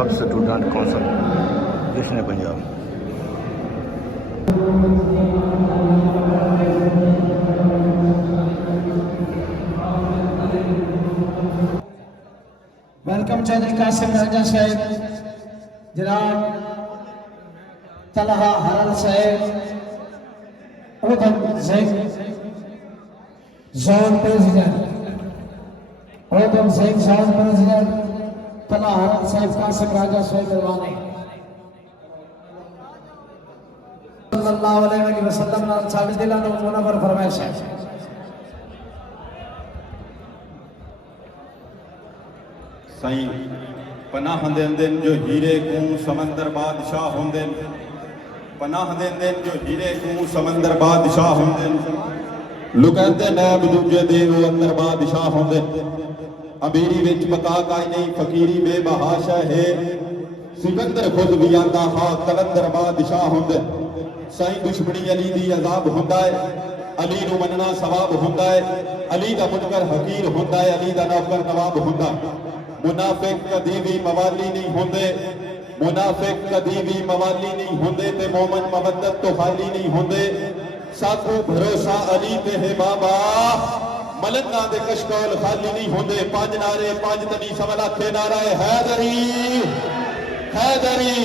Punjab student council जश्न Punjab. Welcome Chaudhary Qasim राजा साहब, जनाब तलहा हरल साहब, Udham Singh zone president, Udham Singh zone president, Talha हरल साहब, कासिम राजा साहब दरवाने सल्लल्लाहु अलैहि वसल्लम नाल साडे दिलां नूं मुनव्वर फरमाइश है। साईं पनाह देंदे जो हीरे को समंदर बादशाह होंदे, पनाह देंदे जो हीरे को समंदर बादशाह होंदे, लुकैंदे नैब दूजे दे वो अंदर बादशाह होंदे। अमीरी विच बका काई नहीं, फकीरी बेबहाशा है, सिकंदर खुद भी आंदा हा कलंदर बादशाह होंदे। साईं दुश्मनी अली दी अजाब हुंदा है, अली नूं मनना सवाब हुंदा है, अली दा मुनकर हकीर हुंदा है, अली दा नौकर नवाब हुंदा। मुनाफिक कदी भी मवाली नहीं होंदे, मुनाफिक कदी भी मवाली नहीं होंदे, ते मोमन मवद्दत तो खाली नहीं होंदे। साकू भरोसा अली ते है बाबा, मलंगा दे कशकोल खाली नहीं होंदे। पांच नारे पांच तनी सवल आखे नारा हैदरी हैदरी।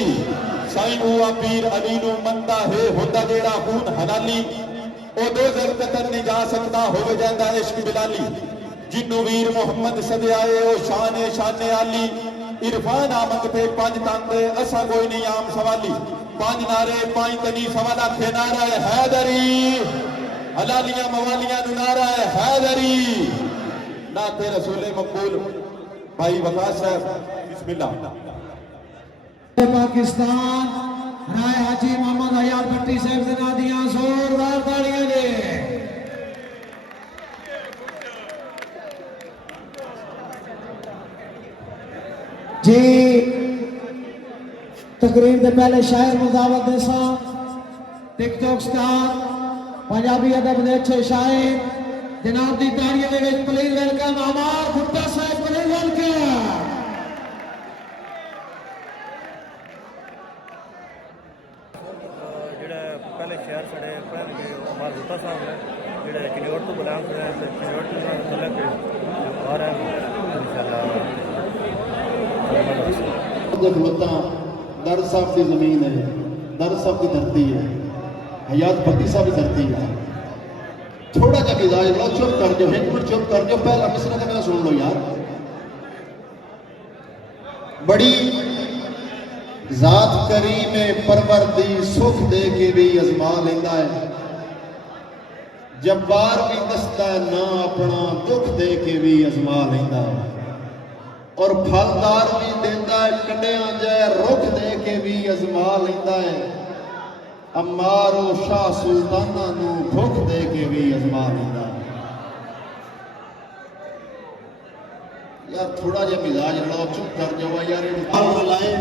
साईं बुआ पीर अली नूं मनदा है, हुंदा जेड़ा खून हलाली, ओ दो जग कतन नहीं जा सकता, हो जांदा इश्क बिलाली। जिन्नू वीर मुहम्मद सदयाए ओ शान शाने आली, इरफान आमद पे पंज तंदे असा कोई नहीं आम सवाली। पांच नारे पांच तनी सवाल आखे नारा हैदरी, हलालियां मवालियां नु नारा हैदरी। नाते रसूले मकबूल भाई वकास साहब बिस्मिल्लाह। पाकिस्तान राय हाजी मोहम्मद हयात भट्टी साहब दे नाल दियां जोरदार तालियां ने। जी तकरीर के पहले शायर मुदावत देसा, टिकटॉक स्टार, पंजाबी अदब के अच्छे शायर जनाब की तालियों के प्लीज वेलकम अमार भुट्टा साहब, प्लीज वेलकम। ਜਿਹੜਾ ਪਹਿਲੇ ਸ਼ਹਿਰ ਸਾਡੇ ਪਹਿਲਗੇ ਅਮਰ ਭੁੱਟਾ ਸਾਹਿਬ ਨੇ, ਜਿਹੜੇ ਕਿਨੌਰ ਤੋਂ ਬਿਲੋਂਗ ਕਰਦੇ ਹਨ, ਤੇ ਕਿਨੌਰ ਤੋਂ ਤਲਕ ਆ ਰਹੇ ਹਨ ਇਨਸ਼ਾਅੱਲਾ। खलोता दर साहब की जमीन है, दर साहब की धरती है, हयात भट्टी साहब की धरती है। थोड़ा जा मिजाज लो, चुप कर जाओ, एक मिनट चुप कर जाओ, पहला मिसरा तो मेरा सुन लो यार। बड़ी जात करीम परवर दी सुख दे के भी अजमा लेंदा है, जब्बार भी दसदा है ना अपना दुख दे के भी अजमा लेंदा है, और फलदार भी देता है कन्या जै रुख दे के भी अजमा लेंदा है, अम्मारो शाह सुल्ताना नू भुख दे के भी अजमा लेंदा है। यार थोड़ा जिहा मिजाज लो, चुप कर जाओ यार। लाए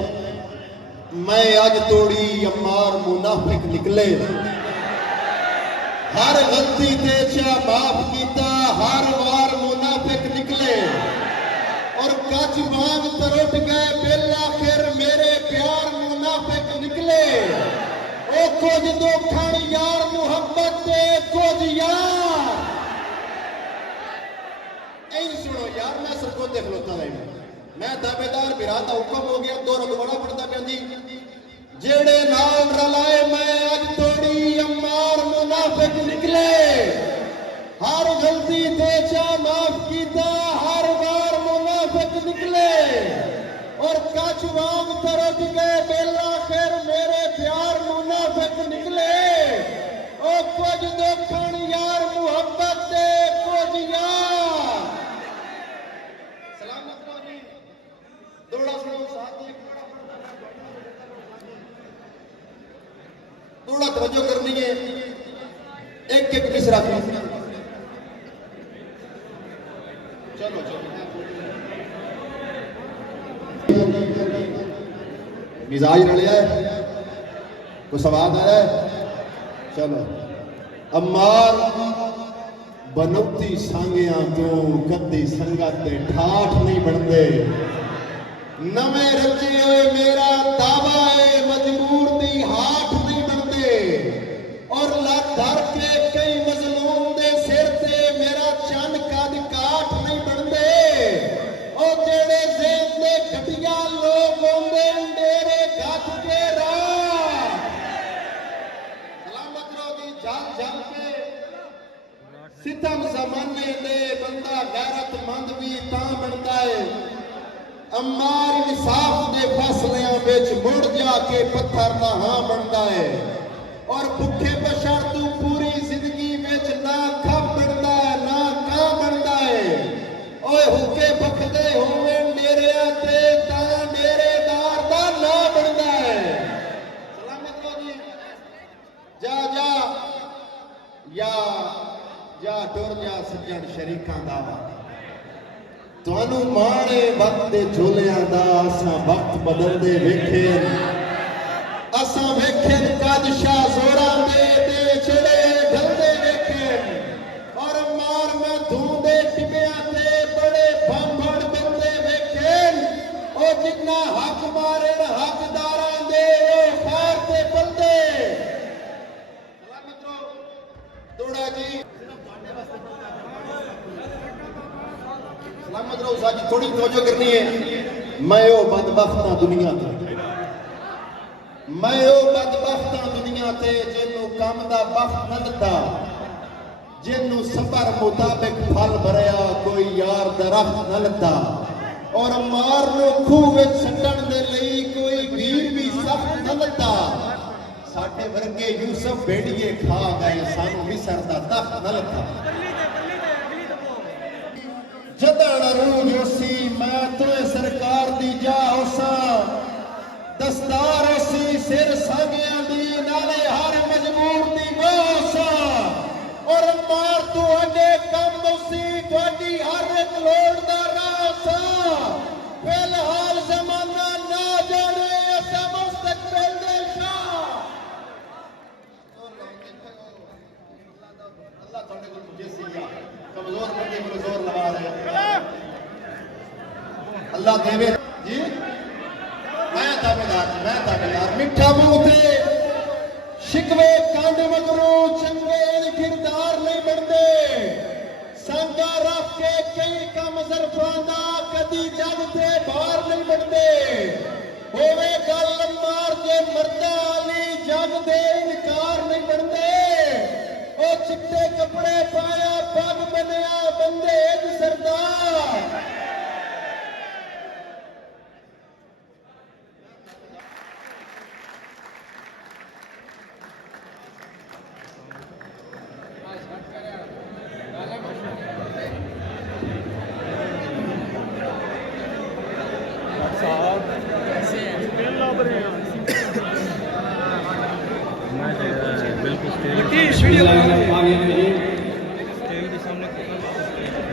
मैं अज तोड़ी अम्मार मुनाफिक निकले, हर गलती ते चा माफ कीता, हर वार मुनाफिक निकले, और कच बाग तरुट गए बिल आखिर मेरे प्यार मुनाफिक निकले। ओ कुछ दुखण यार मुहब्बत दे कुछ यार। ऐन सुनो यार, मैं सरको देख लोता है, मैं दावेदार बिरा दा हुक्म हो गया, दो रगवाड़ा पड़ता पैंदी जेड़े नाल रलाए मैं अज तोड़ी अम्मार मुनाफिक निकले, हर गलती ते चा माफ कीता, हर बार मुनाफिक निकले, और कच वांग तरट गए बिल आखिर मेरे प्यार मुनाफिक निकले। ओ कुछ दुखण यार मुहब्बत दे कुछ यार। सलामत रहो जी, दोड़ा सुनो साथ में थोड़ा तवज्जो करनी है, एक एक मिसरा चलो चलो मिजाज रलिया है, कोई सवाल आ रहा है? चलो। अम्मार बनौती सांगिया तो कदी संगत ठाठ नहीं बनते, नवे रचे होए मेरा दावा है मजबूर दी हाथ नहीं बनते और लत धर के कई मजलूम दे सिर ते मेरा चंद कद काठ नहीं बनते और जेड़े ज़हन दे घटिया लोग होंदे डेरे गठ के राह सलामत रहो जी जल जल के सितम जमाने दे बंदा गैरतमंद भी तां बनता है अम्मार इंसाफ दे फैसलियां विच मुड़ जाके पत्थर ना हां बनता है और भुखे बशर तू पूरी जिंदगी विच ना खप बनता है ना कां बनता है ओए हुके बखदे होवे डेरिया ते तां डेरेदार दा ना बनता है सलामत हो जी जा जा या टुर जा सज्जन शरीकां दा ਤੁਹਾਨੂੰ ਮਾਣੇ ਵਕਤ ਦੇ ਝੋਲਿਆਂ ਦਾ ਅਸਾਂ ਵਕਤ ਬਦਲਦੇ ਵੇਖੇ ਅਸਾਂ ਵੇਖੇ ਕਾਦਸ਼ਾ ਜ਼ੋਰਾਂ ਦੇ ਛੜੇ ਢਲਦੇ ਵੇਖੇ ਔਰ ਮਾਰ ਮੈਂ ਧੂੰਦੇ ਟਿਬਿਆਂ ਤੇ ਬੜੇ ਬੰਬੜ ਬੰਦੇ ਵੇਖੇ ਉਹ ਜਿੰਨਾ ਹੱਕ ਮਾਰੇ ਹੱਕਦਾਰਾਂ ਦੇ ਉਹ ਖੈਰ ਤੇ ਬੰਦੇ ਸਲਾਮਤ ਰਹੋ ਤੋੜਾ ਜੀ सलामत रहो साजी थोड़ी तवज्जो करनी है मैं ओ बदबख्तां दुनिया ते जिन्नू काम दा वक्त न दिता जिन्नू सबर मुताबिक फल भरिया कोई यार दरख्त न लता और मार नू खूह विच सट्टण दे लई कोई वीर भी सख्त न लता साडे वर्गे यूसुफ भेड़िए खा गए सानू मिस्र दा तख्त न लता जदन रूज उसी मैं तो सरकार दी जा उसा दस्तार उसी सिर सांगियां दी नाले हर मजबूर दी गोसा और मार तू अने कम उसी तुहाडी हर एक लोड़ दा रासा फिलहाल जमाना ना जाने असा मुस्तकबिल दे शाह अल्लाह तुहाडे कोल पुजे सी कमजोर बंदे को जोर लगा दे अल्लाह देवे जी मैं दावेदार मिठा मुंह थे शिकवे कांड मगरू चंगे किरदार नहीं बनते संगा रख के कई कम जरफांदा कदी जग ते बाहर नहीं बनते होवे गल मार के मर्दा वाली जग दे इनकार नहीं बनते ओ चिट्टे कपड़े पाया पग बनया बंदे एक सरदार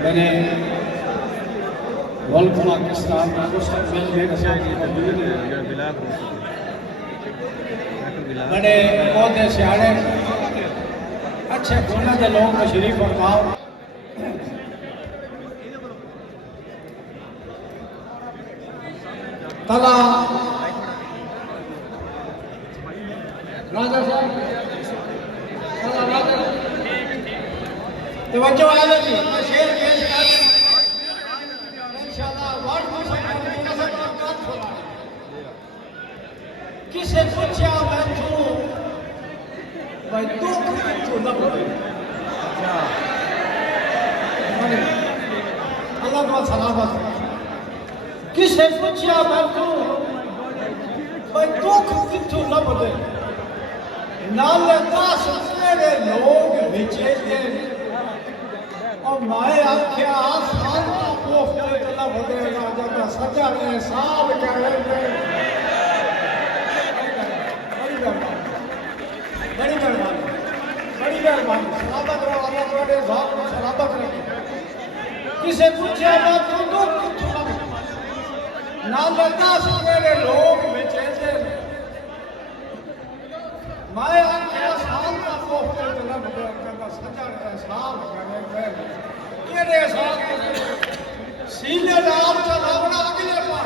मैंने वर्ल्ड पाकिस्तान मुस्तकबिल बड़े पौधे सियाड़े अच्छे गुणों के लोग तशरीफ फरमाओ तला राजा साहब तला राजा तवज्जो है जी शेर पेश कर इंशाल्लाह वर्ड को किसे पूछा मैं तू भाई तू न बोले अल्लाह को सलामत किसे पूछा मैं तू भाई तू किथों न बोले नाल दास तेरे लोग विचे और मैं आख्या साल का पोखते कला बदेगा जब सजा ने साल करे बड़ी मेहरबानी सलामत रहो अल्लाह तुम्हारे साथ सलामत रखे किसे पूछे ना तू ना लगा मेरे लोग बेचे मैं आख्या साल का पोखते कला बदेगा सजा ने साल करे सीने नाम चलावना अगले पार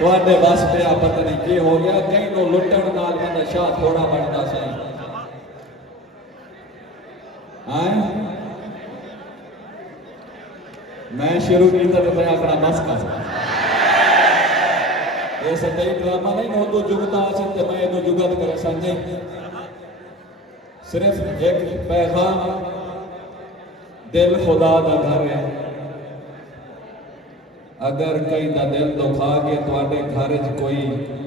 ਤੁਹਾਡੇ ਬਸ ਪਿਆ ਪਤਾ ਨਹੀਂ ਕੀ ਹੋ ਗਿਆ ਕਈ ਨੂੰ ਲੁੱਟਣ ਨਾਲ ਬੰਦਾ ਸ਼ਾਹ ਥੋੜਾ ਬਣਦਾ ਸਹੀ ਹਾਂ ਮੈਂ ਸ਼ੁਰੂ ਕੀਤਾ ਤੇ ਪਿਆ ਆਪਣਾ ਬਸ ਕਰ ਇਹ ਸੱਚੀ ਡਰਾਮਾ ਨਹੀਂ ਉਹ ਤੋਂ ਜੁਗਤਾ ਸੀ ਤੇ ਮੈਂ ਇਹਨੂੰ ਜੁਗਤ ਕਰ ਸੰਜੇ ਸਿਰਫ ਇੱਕ ਪੈਗਾਮ ਦਿਲ ਖੁਦਾ ਦਾ ਘਰ ਹੈ अगर कई का दिल दुखा के तुहाडे घर च कोई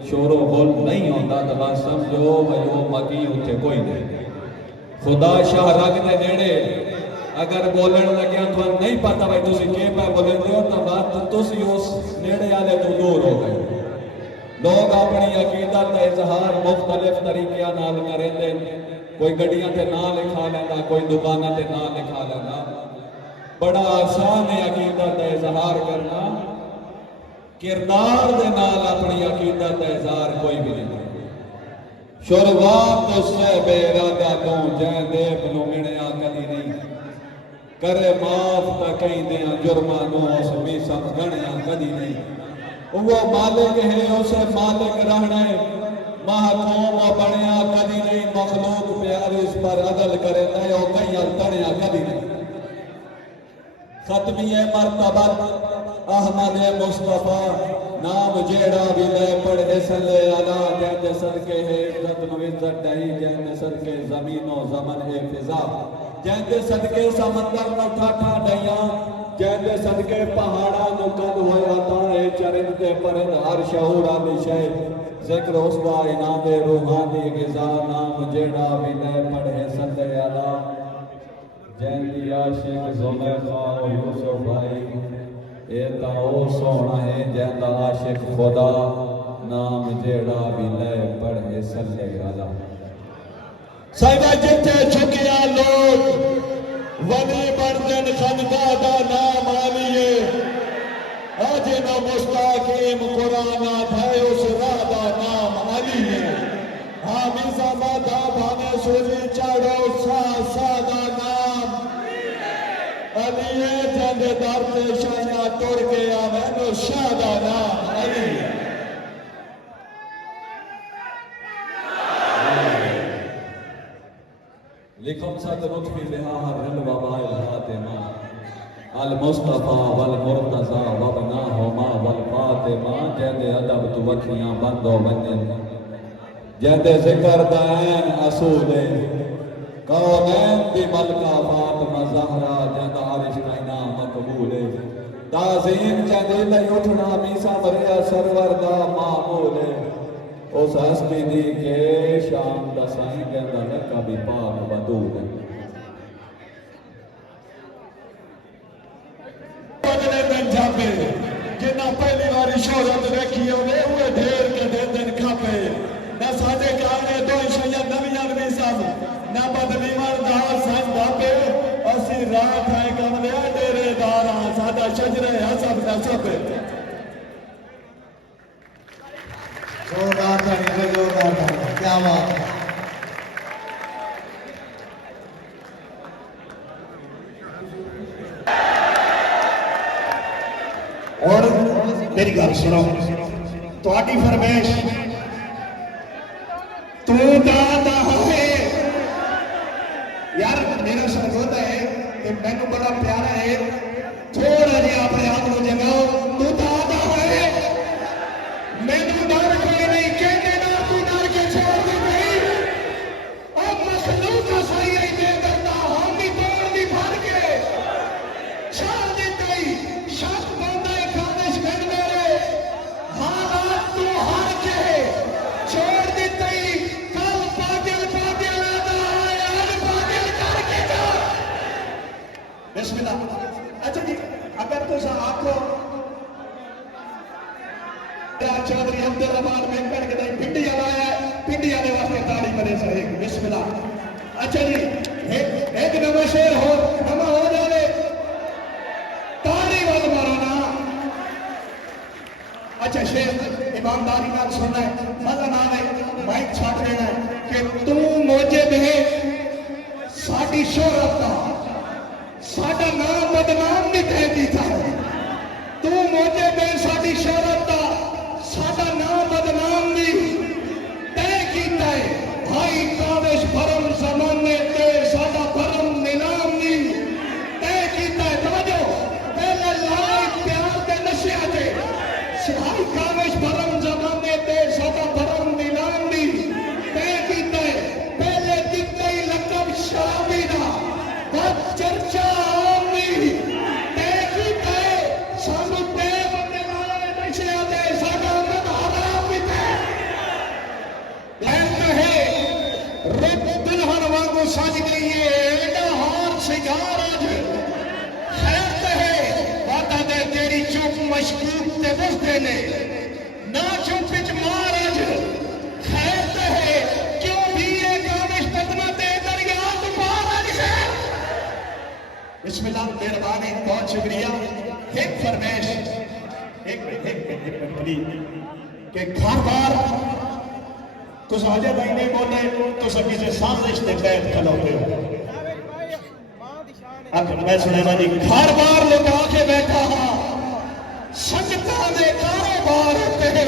शोरो गुल नहीं होता तो बस समझो भाई वो मकी उत्थे कोई नहीं खुदा शाह रग दे नेड़े अगर बोलण लग्या तुहानू नहीं पता भाई तुसी के पे बोलदे हो तो बात तुसी उस नेड़े वाले तो दूर हो गए लोग अपनी अकीदत का इजहार मुख्तलिफ तरीके नाल करेंदे कोई गड्डियां ते नाम लिखा लेंदा कोई दुकानां ते नाम लिखा लेंदा बड़ा आसान है अकीदत का इजहार करना किरदार दे नाल अपनी अकीदत का इजहार कोई भी नहीं शुरुआत उससे बेइरादा तो जै दे बनो मिणया कदी नहीं करे माफ ता कई दिया जुर्मा नो उस भी सब गणया कदी नहीं वो मालिक है उसे मालिक रहना है महकूम बनया कदी नहीं मखलूक प्यार इस पर अदल करे नहीं वो कई तड़िया कदी नहीं खत्मी मरतबत अहमद मुस्तफा नाम जेड़ा भी ले पढ़े सल्ले अला जैसे सदके है इज्जत नु इज्जत दई जैसे सदके जमीनो जमन है फिजा जैसे सदके समंदर नु ठाठा दईया जैसे सदके पहाड़ा नु कद होया ता है चरिंदे परिंद हर शऊर आली शय जिक्र उसदा इनाम रूहानी गिजा नाम जेड़ा भी ले पढ़े सल्ले अला जैंदी आशिक ज़ुलैखा और यूसुफ भाई ये ता ओ सोना है जैंदा आशिक खुदा नाम जेड़ा भी ले पढ़े सल्ले अला साहिबा जिथे झुकिया लोग वली बर्दन खनका दा नाम आलिए आज ना मुस्ताकीम कुरान थे उस राह दा नाम अली है हाँ मीज़ा मादा भाने सूली चाड़ो सा दा नाम अली है जंदे दर ते शाया तुर के आवे नो शाह दा नाम अली है लिखम सद लुत्फी बिहा हर वबाइल फातिमा अल मुस्तफा वल मुर्तजा वबना हुमा वल फातिमा जंदे अदब तु वखियां बंदो वंजन जंदे जिक्र दान असूले कौनैन दी मलका फातिमा ज़हरा जंद आरिश का इनाम मकबूल है ताज़ीम जंदे लई उठना मीसा मरिया सरवर दा मामूल है उस हस्ती दी के शाम दा साईं जंदा न कभी पाक बदूल है बदले दिन जापे जिन्ना पहली बारी शोहरत देखी होवे उहे ढेर के दे दिन खापे ना साडे काने दो शैया नवियां भी सब ना बदली मरदा सन दापे असी रात है कमलिया डेरेदार साडा शजरे हसब दा सब जोरदार ताली जोरदार ताली क्या बात है और मेरी गल सुनो तुहाडी फरमाइश तू दादा है यार मेरा समझौता है कि मैनू बड़ा प्यारा है थोड़ा जिहा अपने आप को जगाओ तू दादा है मैनू डर कोई नहीं कहते ना तू डर के छोड़ दे नहीं अब मखलूक का सही है दे करता हम भी तोड़ दी भर के छोड़ देते ही शक बंदा है खानिश कर मेरे हालात तू हार के छोड़ देते ही कल पागल पागल आता है आज पागल करके जा बिस्मिल्लाह अच्छा जी अगर तो आपको चौधरी अब्दुल रहमान मेंबर के दाई पिंडी आया पिंडी आने वास्ते ताड़ी बने सही बिस्मिल्लाह अच्छा जी एक नवा शेर हो नवा हो जावे ताड़ी वाल मारो ना अच्छा शेर ईमानदारी नाल सुनना है मजा ना आए माइक छाट लेना है कि तू मौजूद है साडी शोहरत का साडा नाम बदनाम नहीं कहती था तू मौजूद है साडी शोहरत का मशकूक ते दसते ने ना चुप विच महाराज खैर ते है क्यों भी ये काविश पदमा ते दरिया तो महाराज है। बिस्मिल्लाह मेहरबानी बहुत शुक्रिया। एक फरमाइश एक मिनट प्लीज कि घर बार तुस अजय भाई नहीं बोले तुस किसी साजिश के तहत खलोते हो। मैं सुना जी घर बार लुटा के बैठा हाँ संगतां दे कारोबार उत्ते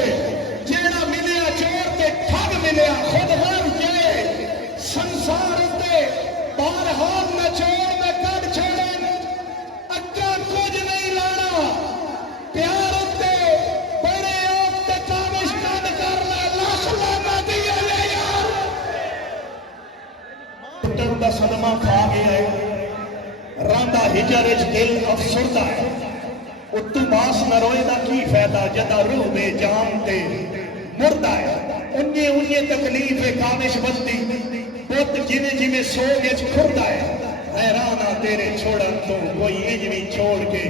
जेड़ा मिलिया चोर ते ठग मिलिया खुद हर जाए संसार उत्ते बार हाथ न चोर न कट छोड़े अक्का कुछ नहीं लाना प्यार उत्ते बड़े औते काविश कद कर ला लख लाना दिया ले यार। टुटन दा सदमा खा गया है रांदा हिजर इच दिल अफसरदा है उत्तू मास न रोए दा की फायदा जदा रूह बेजान ते मुर्दा है। उन्ने उन्ने तकलीफ है काविश बंदी पुत जिमें जिमें सोग विच खुरदा है। हैरान आ तेरे छोड़न तो कोई इंज भी छोड़ के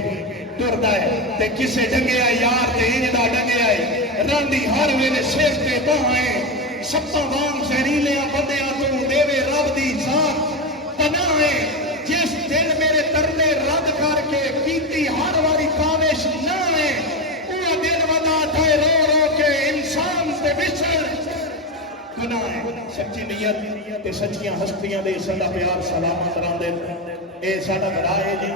टुरदा है ते किसे डंगिया यार ते इंज दा डंगिया है रांदी हर वेले सिर ते बाहें सप्पा वांग जहरीले बंदियां तू देवे रब दी जान पनाह है। जिस दिन मेरे तरले रद्द करके कीती हर वारी काविश ना है वो दिन वदा थे रो रो के इंसान से विछड़ गुनाह है। सच्ची नीयत ते सच्चियां हस्तियां दे साडा प्यार सलामत रहंदे ए साडा बड़ा है जी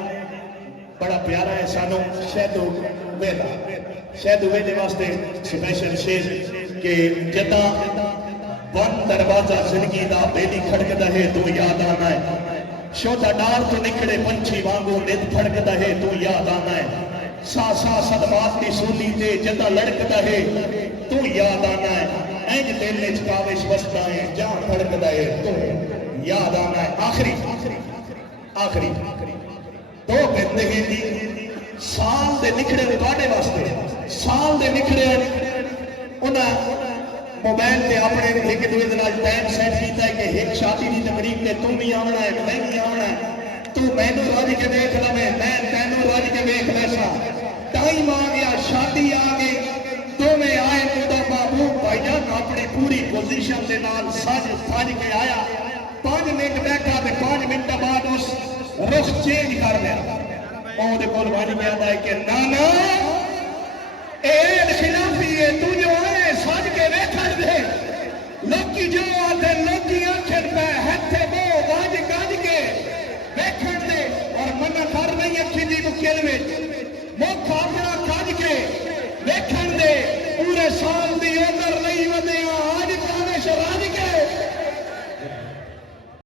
बड़ा प्यारा है सानू शहदू वेले वास्ते स्पेशल शेर के जदा बंद दरवाजा जिंदगी दा बेली खड़कदा है तू याद आना है। शोधा डार तो निकले पंछी वांगू नित फड़कदा है तू याद आना है। सा सा सदमात की सूली ते जदा लड़कदा है तू याद आना है। इंज दिल विच काविश बसदा है जहां फड़कदा है तू याद आना है। आखिरी आखिरी दो जिंदगी दी साल दे निकले तुहाडे वास्ते साल दे निकले उन्हां मोबाइल पे अपने एक दूसरे नाल टाइम सेट किया है कि एक शादी की तकरीब ते तू भी आना है मैं भी आना है तू मैनू रज के देख लवे मैं तैनू रज के देख लैसा। टाइम आ गया शादी आ गई दोवें आए तो महबूब भाईजान अपनी पूरी पोजीशन के नाल सज के आया 5 मिनट बैठा तो 5 मिनट बाद उस रुख चेंज कर लिया। ओहदे कोल बन गया है कि नाना ए